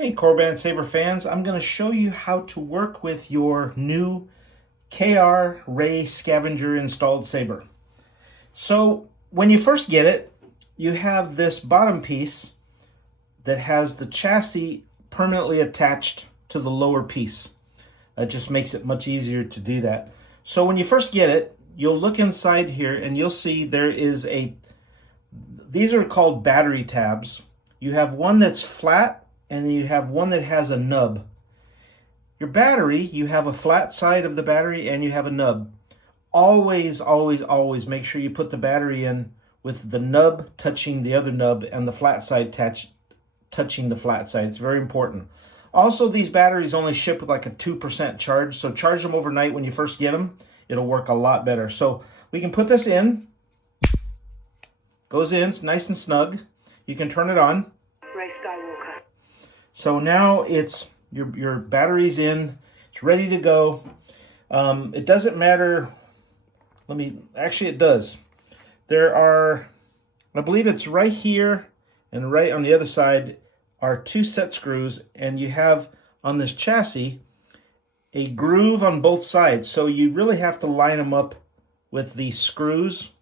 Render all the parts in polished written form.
Hey Korbanth Saber fans, I'm going to show you how to work with your new KR Rey Scavenger installed saber. So when you first get it, you have this bottom piece that has the chassis permanently attached to the lower piece. That just makes it much easier to do that. So when you first get it, you'll look inside here and you'll see there is these are called battery tabs. You have one that's flat and you have one that has a nub. Your battery, you have a flat side of the battery and you have a nub. Always, always, always make sure you put the battery in with the nub touching the other nub and the flat side touching the flat side. It's very important. Also, these batteries only ship with like a 2% charge, so charge them overnight when you first get them. It'll work a lot better. So we can put this in. Goes in, it's nice and snug. You can turn it on. Rey Skywalker. So now it's your battery's in, it's ready to go. It doesn't matter. Actually it does. There are, I believe it's right here and right on the other side are two set screws, and you have on this chassis a groove on both sides. So you really have to line them up with the screws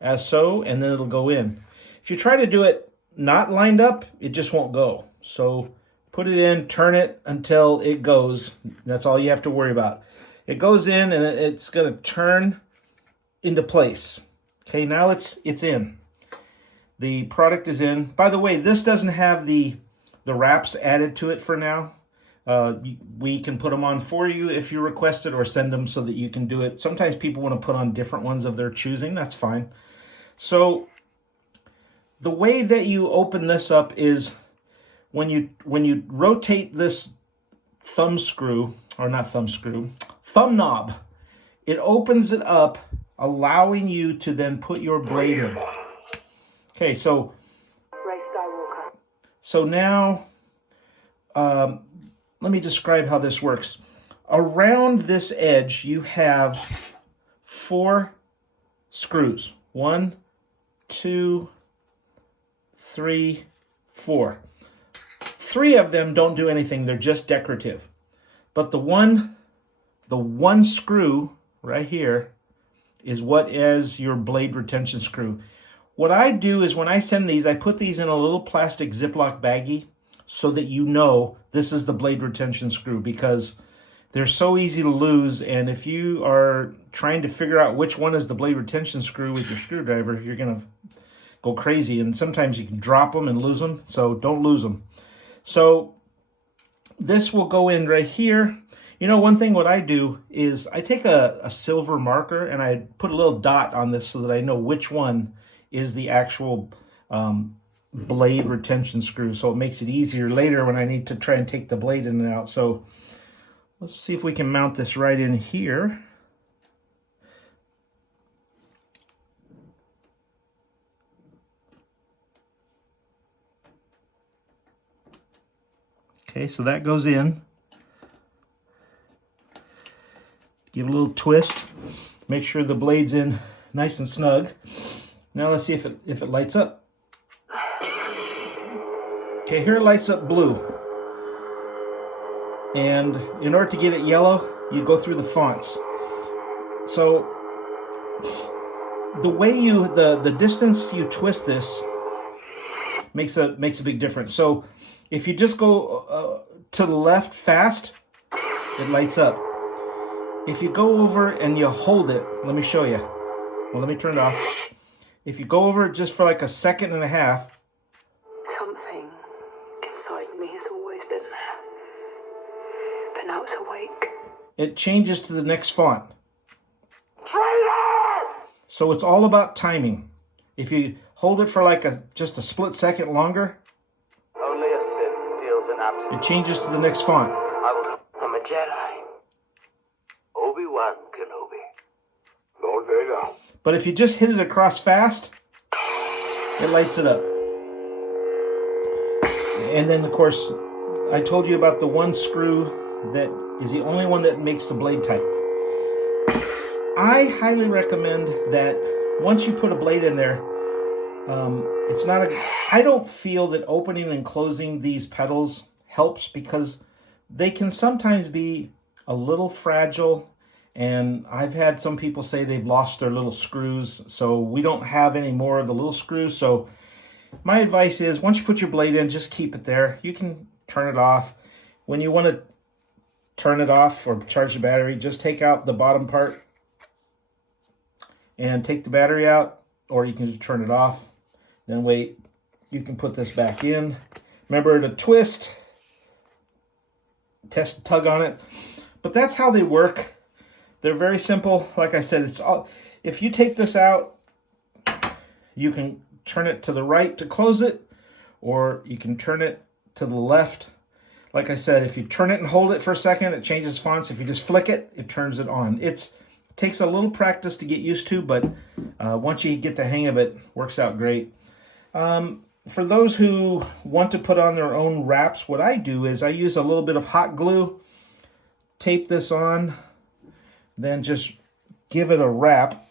as so, and then it'll go in. If you try to do it not lined up, it just won't go. So put it in, turn it until it goes. That's all you have to worry about. It goes in and it's going to turn into place. Okay, now it's in. The product is in. By the way, this doesn't have the wraps added to it for now. We can put them on for you if you request it, or send them so that you can do it. Sometimes people want to put on different ones of their choosing. That's fine. So the way that you open this up is when you rotate this thumb knob, it opens it up, allowing you to then put your blade in. Okay, so Rey Skywalker. So now, let me describe how this works. Around this edge, you have 4 screws. 1, 2, 3, 4. 3 of them don't do anything. They're just decorative. But the one screw right here is what is your blade retention screw. What I do is when I send these, I put these in a little plastic Ziploc baggie so that you know this is the blade retention screw, because they're so easy to lose. And if you are trying to figure out which one is the blade retention screw with your screwdriver, you're going to go crazy. And sometimes you can drop them and lose them. So don't lose them. So this will go in right here. You know, one thing what I do is I take a silver marker and I put a little dot on this so that I know which one is the actual blade retention screw. So it makes it easier later when I need to try and take the blade in and out. So let's see if we can mount this right in here. Okay, so that goes in. Give it a little twist. Make sure the blade's in nice and snug. Now let's see if it lights up. Okay, here it lights up blue. And in order to get it yellow, you go through the fonts. So the way the distance you twist this makes a big difference. So if you just go to the left fast, it lights up. If you go over and you hold it, let me show you. Well, let me turn it off. If you go over it just for like a second and a half. Something inside me has always been there, but now it's awake. It changes to the next font. So it's all about timing. If you hold it for like just a split second longer, only a Sith deals in absolute. It changes to the next font. I'm a Jedi. Obi-Wan Kenobi. Lord Vader. But if you just hit it across fast, it lights it up. And then, of course, I told you about the one screw that is the only one that makes the blade tight. I highly recommend that once you put a blade in there, I don't feel that opening and closing these pedals helps because they can sometimes be a little fragile, and I've had some people say they've lost their little screws, so we don't have any more of the little screws. So my advice is, once you put your blade in, just keep it there. You can turn it off. When you want to turn it off or charge the battery, just take out the bottom part and take the battery out, or you can just turn it off. Then wait, you can put this back in. Remember to twist, tug on it. But that's how they work. They're very simple. Like I said, it's all. If you take this out, you can turn it to the right to close it, or you can turn it to the left. Like I said, if you turn it and hold it for a second, it changes fonts. If you just flick it, it turns it on. It takes a little practice to get used to, but once you get the hang of it, it works out great. For those who want to put on their own wraps, what I do is I use a little bit of hot glue, tape this on, then just give it a wrap.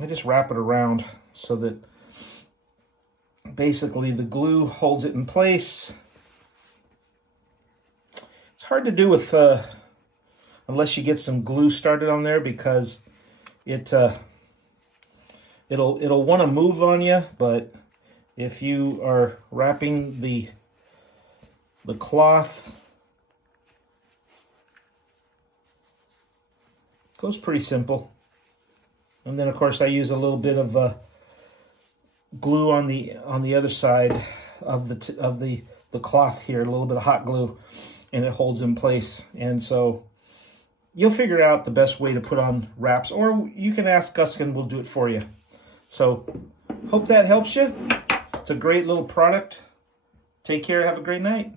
I just wrap it around so that basically the glue holds it in place. It's hard to do with unless you get some glue started on there, because it'll want to move on you. But if you are wrapping the cloth, it goes pretty simple. And then of course I use a little bit of glue on the other side of the cloth here, a little bit of hot glue, and it holds in place. And so you'll figure out the best way to put on wraps, or you can ask us and we'll do it for you. So hope that helps you. It's a great little product. Take care. Have a great night.